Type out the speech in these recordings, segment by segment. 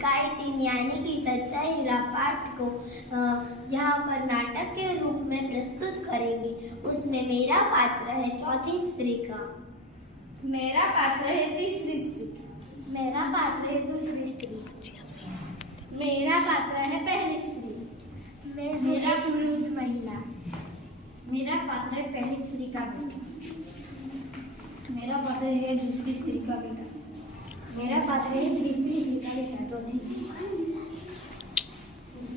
इकाई 3 यानी कि सच्चा हीरा पाठ को यहाँ पर नाटक के रूप में प्रस्तुत करेंगे। उसमें मेरा पात्र है चौथी स्त्री का, मेरा पात्र है तीसरी स्त्री, मेरा पात्र है दूसरी स्त्री, मेरा पात्र है पहली स्त्री, मेरा पुरुष महिला, मेरा पात्र है पहली स्त्री का बेटा, मेरा पात्र है दूसरी स्त्री का बेटा, मेरा पात्र है तीसरी स्त्री का बेटा, चौथी,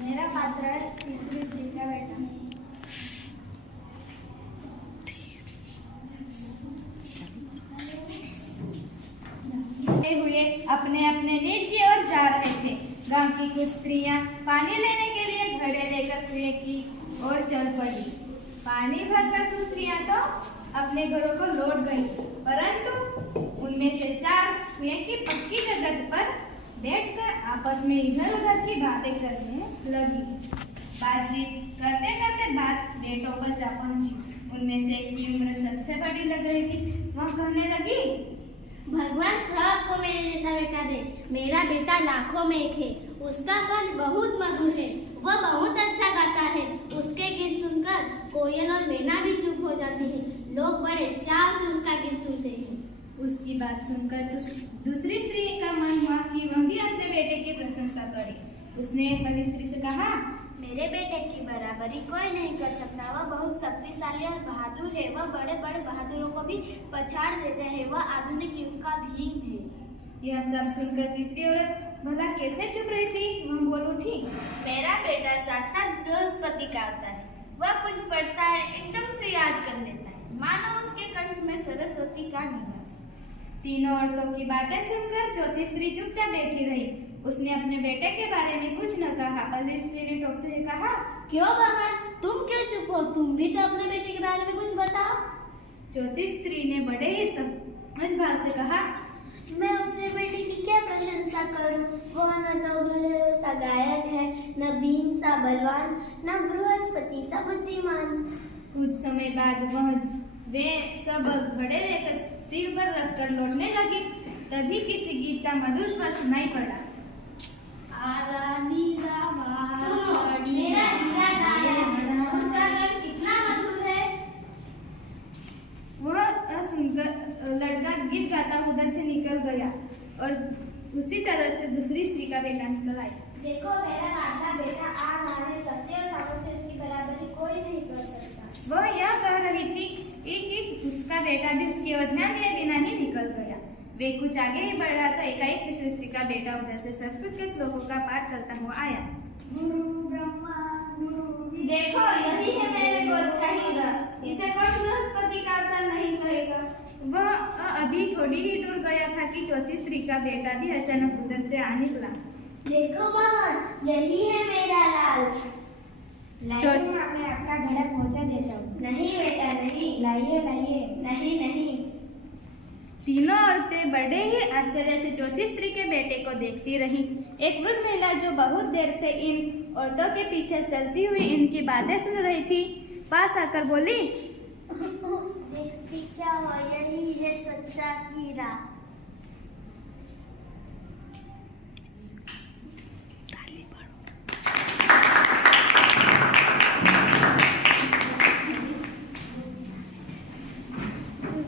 मेरा पात्र है तीसरी स्त्री का बेटा। हुए अपने अपने नीड की ओर जा रहे थे। गांव की कुछ स्त्रियां पानी लेने के लिए घड़े लेकर कुएं की ओर चल पड़ी। पानी भरकर कुछ स्त्रियां तो अपने घरों को लौट गई, परंतु उनमें से 4 कुएं की पक्की जगह पर बैठकर आपस में इधर उधर की बातें करने लगी। बातचीत करते करते बात बेटों पर जा पहुंची। उनमें से एक की उम्र सबसे बड़ी लग रही थी। वह कहने लगी, भगवान सबको मेरे जैसा बेटा दे। मेरा बेटा लाखों में एक है। उसका कंठ बहुत मधुर है, वह बहुत अच्छा गाता है। उसके गीत सुनकर कोयल और मैना भी चुप हो जाती है। लोग बड़े चाव से उसका गीत सुनते हैं। उसकी बात सुनकर दूसरी स्त्री का मन हुआ कि वह भी अपने बेटे की प्रशंसा करे। उसने पहली स्त्री से कहा, मेरे बेटे की बराबरी कोई नहीं कर सकता। वह बहुत शक्तिशाली और बहादुर है। वह बड़े बड़े बहादुरों को भी पछाड़ देते हैं। वह आधुनिक युग का भीम है। यह सब सुनकर तीसरी औरत भला कैसे चुप रही थी, वह बोल उठी, मेरा बेटा साक्षात बृहस्पति का अवतार है। वह कुछ पढ़ता है, एकदम से याद कर लेता है, मानो उसके कंठ में सरस्वती का निवास। तीनों औरतों की बातें सुनकर चौथी स्त्री चुपचाप बैठी रही। उसने अपने बेटे के बारे में कुछ न कहा। पहली स्त्री ने टोकते हुए कहा, क्यों बहन, तुम क्यों चुप हो? तुम भी तो अपने बेटे के बारे में कुछ बताओ। चौथी स्त्री ने बड़े ही समझ भाव से कहा, मैं अपने बेटे की क्या प्रशंसा करूं? वह न तो गधे सा गायक है, न भीम सा बलवान, न बृहस्पति सा बुद्धिमान। कुछ समय बाद वे सब घड़े लेकर सिर पर रखकर लौटने लगी। तभी किसी गीत का मधुर स्वर सुनाई पड़ा। उसका गान कितना मधुर है। वह सुनकर लड़का गीत गाता उधर से निकल गया और उसी तरह से दूसरी स्त्री का बेटा निकल आया। देखो, मेरा लाडला बेटा आ रहा है। सत्य और सामर्थ्य से उसकी बराबरी कोई नहीं कर सकता। वह यह कह रही थी कि उसका बेटा भी उसकी ओर ध्यान दिए बिना ही निकल गया। वे कुछ आगे ही बढ़ रहा तो एकाएक तीसरी स्त्री का बेटा उधर से संस्कृत के श्लोकों का पाठ करता हुआ आया। गुरु ब्रह्मा गुरु, देखो, यही है मेरे गोद का हीरा। इसे कोई बृहस्पति का अवतार नहीं कहेगा। वह अभी थोड़ी ही दूर गया था कि चौथी स्त्री का बेटा भी अचानक उधर से आ निकला। देखो बहन, यही है मेरा लाल। मैं आपका घड़ा पहुंचा देता हूँ। नहीं बेटा नहीं, लाइए। नहीं नहीं। तीनों औरतें बड़े ही आश्चर्य से चौथी स्त्री के बेटे को देखती रहीं। एक वृद्ध महिला जो बहुत देर से इन औरतों के पीछे चलती हुई इनकी बातें सुन रही थी, पास आकर बोली, देखती क्या हो, यही है सच्चा हीरा।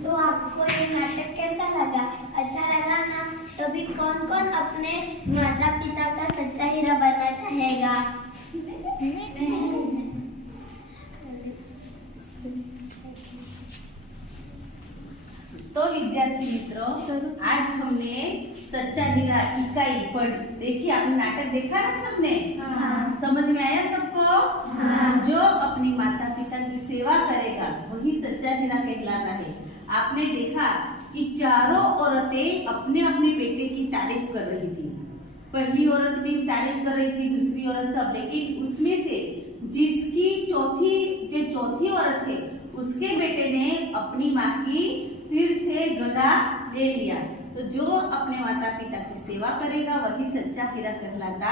तो आपको ये नाटक कैसा लगा? अच्छा लगा ना? तभी कौन कौन अपने माता पिता का सच्चा हीरा बनना चाहेगा? तो विद्यार्थी मित्रों, आज हमने सच्चा हीरा इकाई पढ़ी। देखिए, आपने नाटक देखा ना सबने? हाँ। समझ में आया सबको? हाँ। जो अपनी माता पिता की सेवा करेगा वही सच्चा हीरा कहलाता है। आपने देखा कि चारों औरतें अपने अपने बेटे की तारीफ कर रही थी। पहली औरत भी तारीफ कर रही थी, दूसरी औरत सब, लेकिन उसमें से जिसकी चौथी औरत है उसके बेटे ने अपनी माँ की सिर से गड़ा ले लिया। तो जो अपने माता पिता की सेवा करेगा वही सच्चा हीरा कहलाता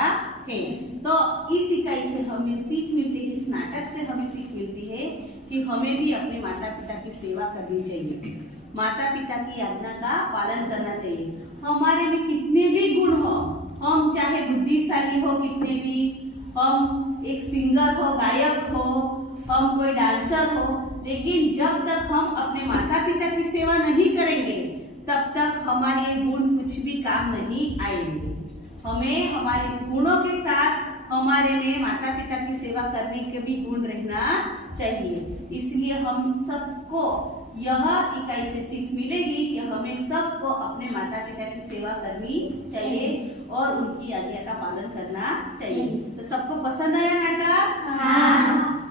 है। तो इस इकाई से हमें सीख मिलती है, इस नाटक से हमें सीख मिलती है कि हमें भी अपने माता पिता की सेवा करनी चाहिए, माता पिता की आज्ञा का पालन करना चाहिए। हमारे में कितने भी गुण हो, हम चाहे शक्तिशाली हो कितने भी, हम एक सिंगर हो, गायक हो, हम कोई डांसर हो, लेकिन जब तक हम अपने माता पिता की सेवा नहीं करेंगे तब तक हमारे गुण कुछ भी काम नहीं आएंगे। हमें हमारे गुणों के साथ हमारे में माता पिता की सेवा करने के भी गुण रहना चाहिए। इसलिए हम सबको यह इकाई से सीख मिलेगी कि हमें सबको अपने माता पिता की सेवा करनी चाहिए और उनकी आज्ञा का पालन करना चाहिए। तो सबको पसंद आया नाटक? हाँ।